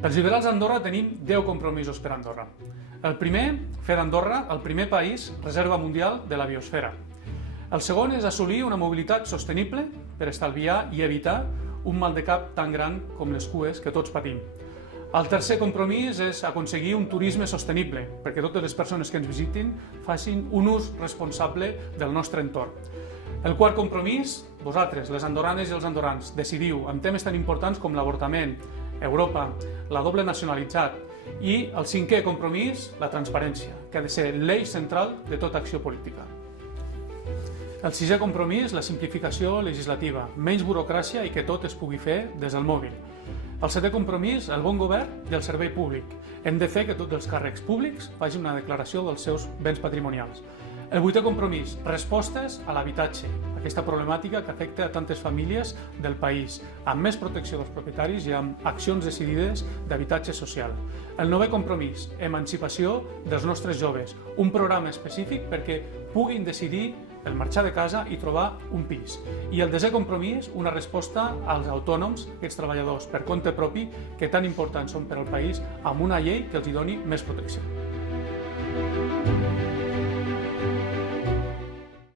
Els liberals a Andorra tenim 10 compromisos per a Andorra. El primer, fer d'Andorra el primer país reserva mundial de la biosfera. El segon és assolir una mobilitat sostenible per estalviar i evitar un mal de cap tan gran com les cues que tots patim. El tercer compromís és aconseguir un turisme sostenible, perquè totes les persones que ens visitin facin un ús responsable del nostre entorn. El quart compromís, vosaltres, les andorranes i els andorrans, decidiu en temes tan importants com l'avortament, Europa, la doble nacionalitat i el cinquè compromís, la transparència, que ha de ser l'eix central de tota acció política. El sisè compromís, la simplificació legislativa, menys burocràcia i que tot es pugui fer des del mòbil. El setè compromís, el bon govern i el servei públic. Hem de fer que tots els càrrecs públics facin una declaració dels seus béns patrimonials. El vuitè compromís, respostes a l'habitatge, aquesta problemàtica que afecta a tantes famílies del país, amb més protecció dels propietaris i amb accions decidides d'habitatge social. El novè compromís, emancipació dels nostres joves, un programa específic perquè puguin decidir el marxar de casa i trobar un pis. I el desè compromís, una resposta als autònoms, aquests treballadors per compte propi, que tan importants són per al país, amb una llei que els hi doni més protecció.